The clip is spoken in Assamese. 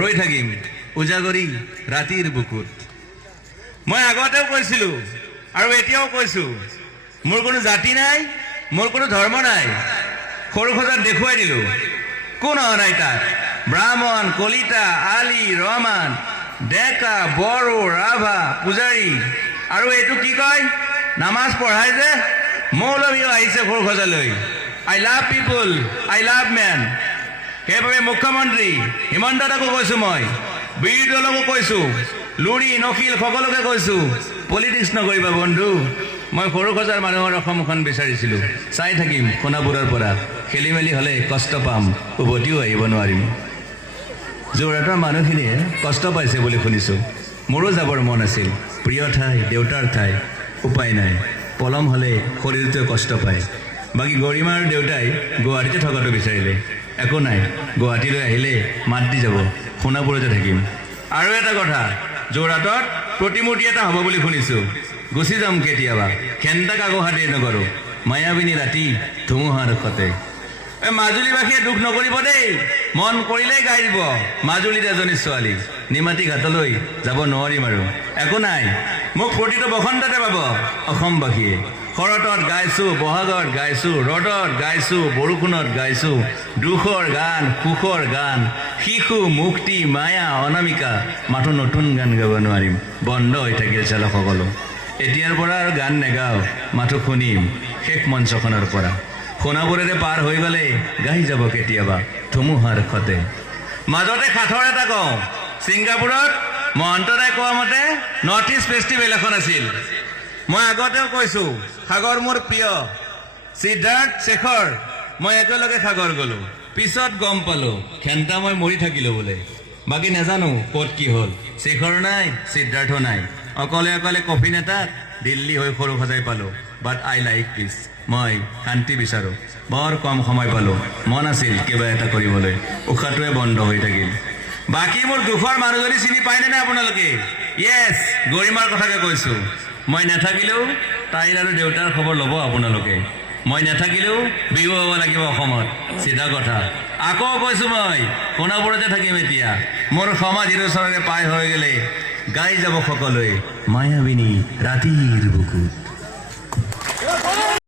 ৰৈ থাকিম উজাগৰি ৰাতিৰ বুকুত। মই আগতেও কৈছিলোঁ আৰু এতিয়াও কৈছোঁ, মোৰ কোনো জাতি নাই, মোৰ কোনো ধৰ্ম নাই। সৰুসজাত দেখুৱাই দিলোঁ কোন নাই তাত। ব্ৰাহ্মণ, কলিতা, আলি, ৰহমান, ডেকা, বড়ো, ৰাভা, পূজাৰী আৰু এইটো কি কয় নামাজ পঢ়াই যে মৌলবীও আহিছে সৰুসজালৈ। I love people, I love man. সেইবাবে মুখ্যমন্ত্ৰী হিমন্ত দাকো কৈছোঁ, মই বিৰোধী দলকো কৈছোঁ, লুৰি নখিল সকলোকে কৈছোঁ, পলিটিক্স নকৰিবা বন্ধু। মই সৰুসজাৰ মানুহৰ অসমখন বিচাৰিছিলোঁ। চাই থাকিম সোণাপুৰৰ পৰা, খেলি মেলি হ'লে কষ্ট পাম, উভতিও আহিব নোৱাৰিম। যোৰহাটৰ মানুহখিনিয়ে কষ্ট পাইছে বুলি শুনিছোঁ। মোৰো যাবৰ মন আছিল, প্ৰিয় ঠাই, দেউতাৰ ঠাই। উপায় নাই, পলম হ'লে শৰীৰটোৱে কষ্ট পায়। বাকী গৰিমাৰ দেউতাই গুৱাহাটীতে থকাটো বিচাৰিলে। একো নাই, গুৱাহাটীলৈ আহিলে মাত দি যাব, সোণাপুৰতে থাকিম। আৰু এটা কথা, যোৰহাটত প্ৰতিমূৰ্তি এটা হ'ব বুলি শুনিছোঁ। গুচি যাম কেতিয়াবা, খেন্দাক আকৌ হাতেই নকৰোঁ। মায়াবিনী ৰাতি ধুমুহাৰ সতে। মাজুলীবাসীয়ে দুখ নকৰিব দেই, মন কৰিলেই গাই দিব। মাজুলীত এজনী ছোৱালী, নিমাতী ঘাটলৈ যাব নোৱাৰিম আৰু। একো নাই, মোক প্ৰতিটো বসন্ততে পাব অসমবাসীয়ে। শৰতত গাইছোঁ, বহাগত গাইছোঁ, ৰ'দত গাইছোঁ, বৰষুণত গাইছোঁ, দুখৰ গান, সুখৰ গান, শিশু, মুক্তি, মায়া, অনামিকা। মাথো নতুন গান গাব নোৱাৰিম, বন্ধ হৈ থাকিল চালক সকলো। এতিয়াৰ পৰা আৰু গান নেগাওঁ, মাথো শুনিম শেষ মঞ্চখনৰ পৰা। সোণাপুৰেৰে পাৰ হৈ গ'লে গাই যাব কেতিয়াবা ধুমুহাৰ সতে। মাজতে সাঁথৰ এটা কওঁ, ছিংগাপুৰত মহন্তদাই কোৱা মতে নৰ্থ ইষ্ট ফেষ্টিভেল এখন আছিল। মই আগতেও কৈছোঁ, সাগৰ মোৰ প্ৰিয়। সিদ্ধাৰ্থ, শেখৰ মই একেলগে সাগৰ গ'লোঁ। পিছত গম পালোঁ খেন্তা মই মৰি থাকিলোঁ বোলে। বাকী নাজানো ক'ত কি হ'ল। শেখৰ নাই, সিদ্ধাৰ্থ নাই। অকলে অকলে কফিন এটাত দিল্লী হৈ সৰুসজাই পালোঁ। বাট আই লাইক পিচ। মই শান্তি বিচাৰোঁ। বৰ কম সময় পালোঁ, মন আছিল কিবা এটা কৰিবলৈ, উশাহটোৱে বন্ধ হৈ থাকিল। বাকী মোৰ দুখৰ মানুহজনী চিনি পায়নে নাই আপোনালোকে? য়েছ, গৰিমাৰ কথাকে কৈছোঁ। মই নাথাকিলেও তাইৰ আৰু দেউতাৰ খবৰ ল'ব আপোনালোকে। মই নাথাকিলেও বিহু হ'ব লাগিব অসমত, চিধা কথা। আকৌ কৈছোঁ, মই সোণাপুৰতে থাকিম এতিয়া। মোৰ সমাধিৰ ওচৰৰে পাৰ হৈ গ'লে গাই যাব সকলোৱে মায়াবিনী ৰাতিৰ বুকুত।